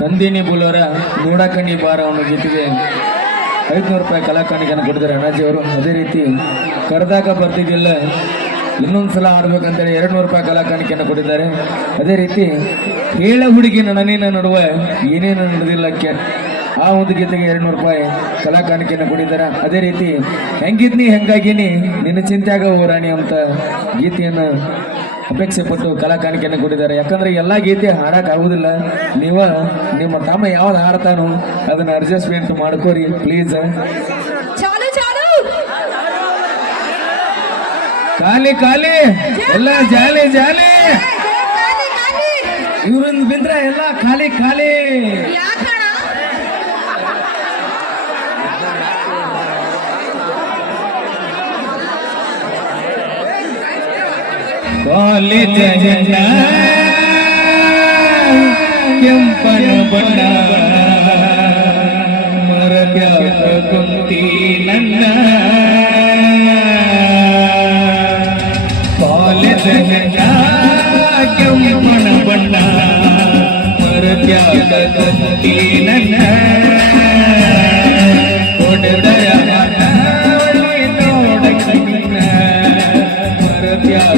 ತಂದಿನಿ ಬುಲೋರ ನೋಡಕಣ್ಣಿ ಬಾರ ಅವನ ಗೀತೆಗೆ 500 ರೂಪಾಯಿ ಕಲಾಕಾಣಿಕೆಯನ್ನು ಕೊಟ್ಟಿದ್ದಾರೆ ಅಣ್ಣಾಜಿಯವರು. ಅದೇ ರೀತಿ ಕರೆದಾಗ ಬರ್ತಿದ್ದಿಲ್ಲ ಇನ್ನೊಂದ್ಸಲ ಆಡ್ಬೇಕಂತೇಳಿ 200 ರೂಪಾಯಿ ಕಲಾಕಾಣಿಕೆಯನ್ನು ಕೊಟ್ಟಿದ್ದಾರೆ. ಅದೇ ರೀತಿ ಹೇಳ ಹುಡುಗಿ ನನನಿನ ನಡುವೆ ಏನೇನು ನಡೆದಿಲ್ಲಕ್ಕೆ ಆ ಒಂದು ಗೀತೆಗೆ 200 ರೂಪಾಯಿ ಕಲಾಕಾಣಿಕೆಯನ್ನು ಕೊಟ್ಟಿದ್ದಾರೆ. ಅದೇ ರೀತಿ ಹೆಂಗಿದ್ನಿ ಹೆಂಗಾಗಿನಿ ನಿನ್ನ ಚಿಂತ್ಯಾಗ ಹೋರಾಣಿ ಅಂತ ಗೀತೆಯನ್ನು ಅಪೇಕ್ಷೆ ಪಟ್ಟು ಕಲಾಕಾಣಿಕೆಯನ್ನು ಕೊಟ್ಟಿದ್ದಾರೆ. ಯಾಕಂದ್ರೆ ಎಲ್ಲ ಗೀತೆ ಹಾಡಕ್ ಆಗುದಿಲ್ಲ. ನಿಮ್ಮ ತಮ್ಮ ಯಾವ್ದು ಹಾಡ್ತಾನೋ ಅದನ್ನ ಅಡ್ಜಸ್ಟ್ಮೆಂಟ್ ಮಾಡ್ಕೋರಿ ಪ್ಲೀಸ್. ಖಾಲಿ ಖಾಲಿ ಎಲ್ಲ ಜಾಲಿ ಜಾಲಿ ಇವ್ರನ್ನ ಬಿಂದ್ರೆ ಎಲ್ಲ ಖಾಲಿ ಖಾಲಿ. ಕಾಲೇಜ ಕೆಂಪನ ಬಣ್ಣ ಮರಬ್ಯಾಕ ಕುಂತಿ ನನ್ನ ಕಾಲೇಜ ಕೆಂಪನ ಬಣ್ಣ ಮರಬ್ಯಾಕ ಕುಂತಿ ನನ್ನ ಕೊಡದಯ ನೋಡಕನ್ನ ಮರಬ್ಯಾಕ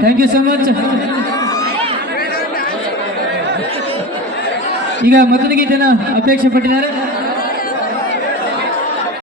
ಥ್ಯಾಂಕ್ ಯು ಸೊ ಮಚ್. ಈಗ ಮತ್ತೊಂದು ಗೀತೆನ ಅಪೇಕ್ಷೆ ಪಟ್ಟಿದ್ದಾರೆ.